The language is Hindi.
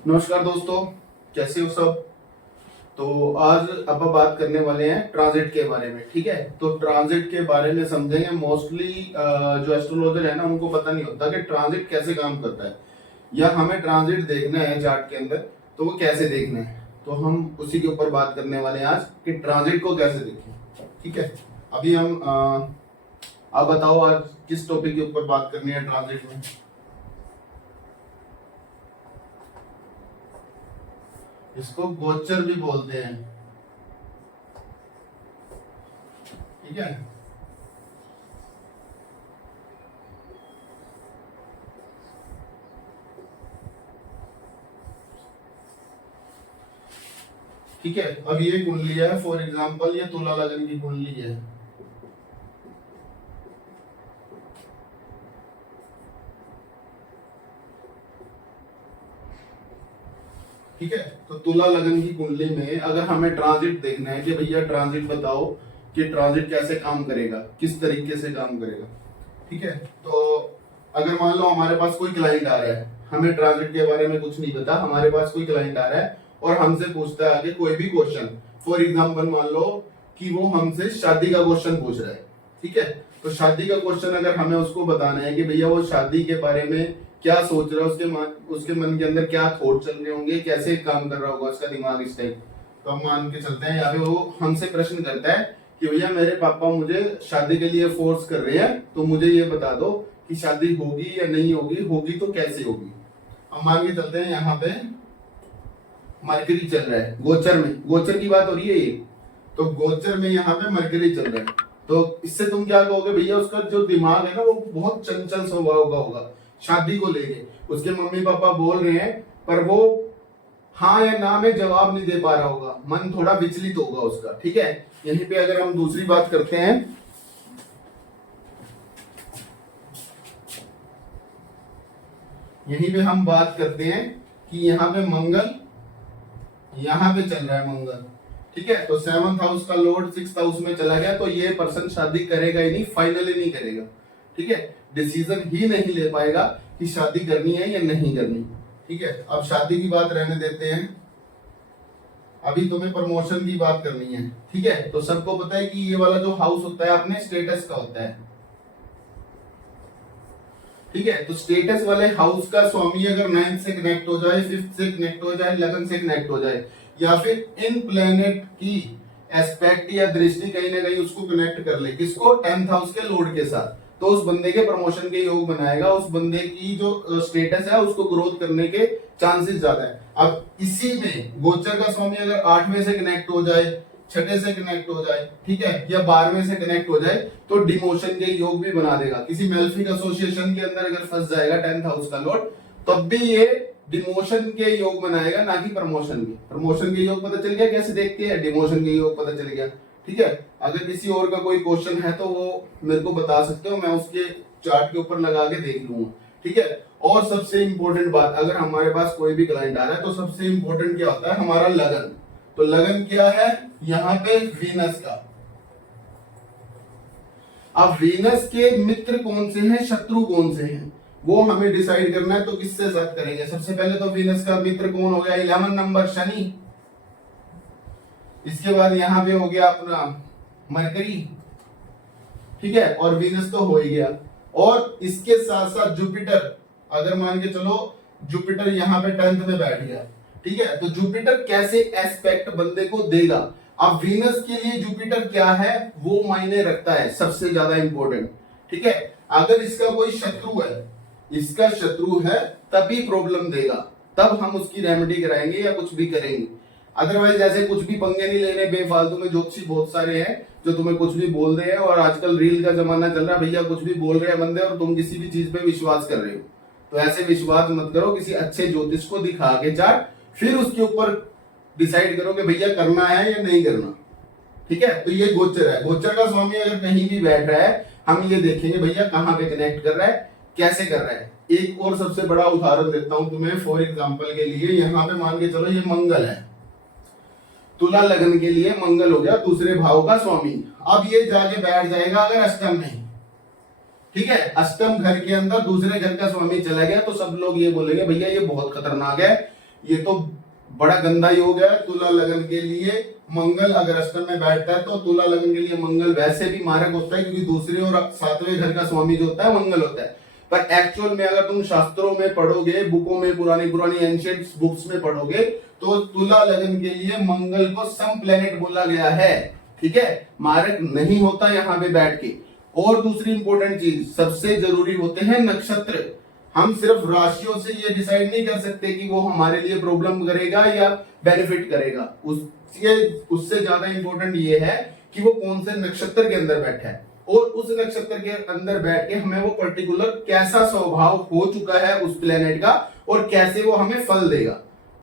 नमस्कार दोस्तों, कैसे हो सब। तो आज अब बात करने वाले हैं ट्रांजिट के बारे में। ठीक है, तो ट्रांजिट के बारे में समझेंगे। मोस्टली जो एस्ट्रोलॉजर है ना, उनको पता नहीं होता कि ट्रांजिट कैसे काम करता है, या हमें ट्रांजिट देखना है चार्ट के अंदर तो वो कैसे देखना है। तो हम उसी के ऊपर बात करने वाले हैं आज कि ट्रांजिट को कैसे देखें। ठीक है, अभी हम आप बताओ आज किस टॉपिक के ऊपर बात करनी है ट्रांजिट में। इसको गोचर भी बोलते हैं। ठीक है, ठीक है। अब ये कुंडली है, फॉर एग्जांपल ये तुला लगन की कुंडली है। ठीक है, तो तुला लगन की कुंडली में अगर हमें ट्रांजिट देखना है कि भैया ट्रांजिट बताओ कि ट्रांजिट कैसे काम करेगा, किस तरीके से काम करेगा। ठीक है, तो अगर मान लो हमारे पास कोई क्लाइंट आ रहा है, हमें ट्रांजिट के बारे में कुछ नहीं पता, हमारे पास कोई क्लाइंट आ रहा है और हमसे पूछता है आगे कोई भी क्वेश्चन। फॉर एग्जाम्पल मान लो कि वो हमसे शादी का क्वेश्चन पूछ रहा है। ठीक है, तो शादी का क्वेश्चन अगर हमें उसको बताना है कि भैया वो शादी के बारे में क्या सोच रहा है, उसके मन के अंदर क्या थॉट चल रहे होंगे, कैसे काम कर रहा होगा उसका दिमाग इस टाइप। तो हम मान के चलते हैं यहाँ पे वो हमसे प्रश्न करता है कि भैया मेरे पापा मुझे शादी के लिए फोर्स कर रहे हैं, तो मुझे ये बता दो कि शादी होगी या नहीं होगी, होगी तो कैसे होगी। अब मान के चलते हैं यहाँ पे मरकरी चल रहा है गोचर में, गोचर की बात हो रही है ये। तो गोचर में यहाँ पे मरकरी चल रहा है, तो इससे तुम क्या कहोगे, भैया उसका जो दिमाग है ना वो बहुत चंचल स्वभाव का होगा। शादी को लेके उसके मम्मी पापा बोल रहे हैं पर वो हाँ या ना में जवाब नहीं दे पा रहा होगा, मन थोड़ा विचलित होगा उसका। ठीक है, यहीं पे अगर हम दूसरी बात करते हैं, यहीं पे हम बात करते हैं कि यहाँ पे मंगल, यहाँ पे चल रहा है मंगल। ठीक है, तो 7th हाउस का लॉर्ड 6th हाउस में चला गया, तो ये पर्सन शादी करेगा ही नहीं, फाइनली नहीं करेगा। ठीक है, डिसीजन ही नहीं ले पाएगा कि शादी करनी है या नहीं करनी। ठीक है, अब शादी की बात रहने देते हैं, अभी तुम्हें प्रमोशन की बात करनी है। ठीक है, तो सबको पता है कि ये वाला जो हाउस होता है अपने स्टेटस का होता है। ठीक है, तो स्टेटस वाले हाउस का स्वामी अगर 9th से कनेक्ट हो जाए, 5th से कनेक्ट हो जाए, लगन से कनेक्ट हो जाए, या फिर इन प्लेनेट की एस्पेक्ट या दृष्टि कहीं ना कहीं उसको कनेक्ट कर ले, किसको, 10th हाउस के लॉर्ड के साथ, तो उस बंदे के प्रमोशन के योग बनाएगा। उस बंदे की जो स्टेटस है उसको ग्रोथ करने के चांसेस ज्यादा है। अब इसी में गोचर का स्वामी अगर 8वें से कनेक्ट हो जाए, 6ठे से कनेक्ट हो जाए, ठीक है, या 12वें से कनेक्ट हो जाए, तो डिमोशन के योग भी बना देगा। किसी मेल्फिक एसोसिएशन के अंदर अगर फंस जाएगा 10th हाउस का लॉर्ड, तब भी ये डिमोशन के योग बनाएगा, ना कि प्रमोशन के। प्रमोशन के योग पता चल गया कैसे देखते हैं, डिमोशन के योग पता चल गया। ठीक है, अगर किसी और का कोई क्वेश्चन है तो वो मेरे को बता सकते हो, मैं उसके चार्ट के ऊपर लगा के देख लूंगा। ठीक है, और सबसे इंपॉर्टेंट बात, अगर हमारे पास कोई भी क्लाइंट आ रहा है तो सबसे इंपॉर्टेंट क्या होता है, हमारा लगन। तो लगन क्या है, यहाँ पे वीनस का। अब वीनस के मित्र कौन से हैं, शत्रु कौन से हैं, वो हमें डिसाइड करना है। तो किससे सर्च करेंगे, सबसे पहले तो वीनस का मित्र कौन हो गया, 11 नंबर शनि। इसके बाद यहां पे हो गया अपना मरकरी। ठीक है, और वीनस तो हो ही गया, और इसके साथ साथ जुपिटर। अगर मान के चलो जुपिटर यहाँ पे 10th में बैठ गया, ठीक है, तो जुपिटर कैसे एस्पेक्ट बंदे को देगा। अब वीनस के लिए जुपिटर क्या है, वो मायने रखता है, सबसे ज्यादा इंपॉर्टेंट। ठीक है, अगर इसका कोई शत्रु है, इसका शत्रु है तभी प्रॉब्लम देगा, तब हम उसकी रेमेडी कराएंगे या कुछ भी करेंगे। अदरवाइज ऐसे कुछ भी पंगे नहीं लेने बेफालतू में। ज्योतिषी बहुत सारे हैं जो तुम्हें कुछ भी बोल रहे हैं, और आजकल रील का जमाना चल रहा है, भैया कुछ भी बोल रहे हैं बंदे और तुम किसी भी चीज पे विश्वास कर रहे हो। तो ऐसे विश्वास मत करो, किसी अच्छे ज्योतिष को दिखा के चार्ट, फिर उसके ऊपर डिसाइड करो कि भैया करना है या नहीं करना। ठीक है, तो ये गोचर है। गोचर का स्वामी अगर कहीं भी बैठ रहा है, हम ये देखेंगे भैया कहाँ पे कनेक्ट कर रहा है, कैसे कर रहा है। एक और सबसे बड़ा उदाहरण देता हूं तुम्हें फॉर एग्जाम्पल के लिए। यहाँ पे मान के चलो ये मंगल है, तुला लगन के लिए मंगल हो गया दूसरे भाव का स्वामी। अब ये जाके बैठ जाएगा अगर अष्टम में, ठीक है, अष्टम घर के अंदर दूसरे घर का स्वामी चला गया, तो सब लोग ये बोलेंगे भैया ये बहुत खतरनाक है, ये तो बड़ा गंदा योग है तुला लगन के लिए। मंगल अगर अष्टम में बैठता है तो तुला लगन के लिए मंगल वैसे भी मारक होता है, क्योंकि दूसरे और सातवें घर का स्वामी जो होता है मंगल होता है। पर एक्चुअल में अगर तुम शास्त्रों में पढ़ोगे, बुकों में, पुरानी पुरानी एंशिएंट बुक्स में पढ़ोगे, तो तुला लगन के लिए मंगल को सम प्लेनेट बोला गया है। ठीक है, मारक नहीं होता यहाँ पे बैठ के। और दूसरी इंपॉर्टेंट चीज, सबसे जरूरी होते हैं नक्षत्र। हम सिर्फ राशियों से ये डिसाइड नहीं कर सकते कि वो हमारे लिए प्रॉब्लम करेगा या बेनिफिट करेगा। उससे ज्यादा इंपॉर्टेंट ये है कि वो कौन से नक्षत्र के अंदर बैठा है, और उस नक्षत्र के अंदर बैठ के हमें वो पर्टिकुलर कैसा स्वभाव हो चुका है उस प्लेनेट का, और कैसे वो हमें फल देगा।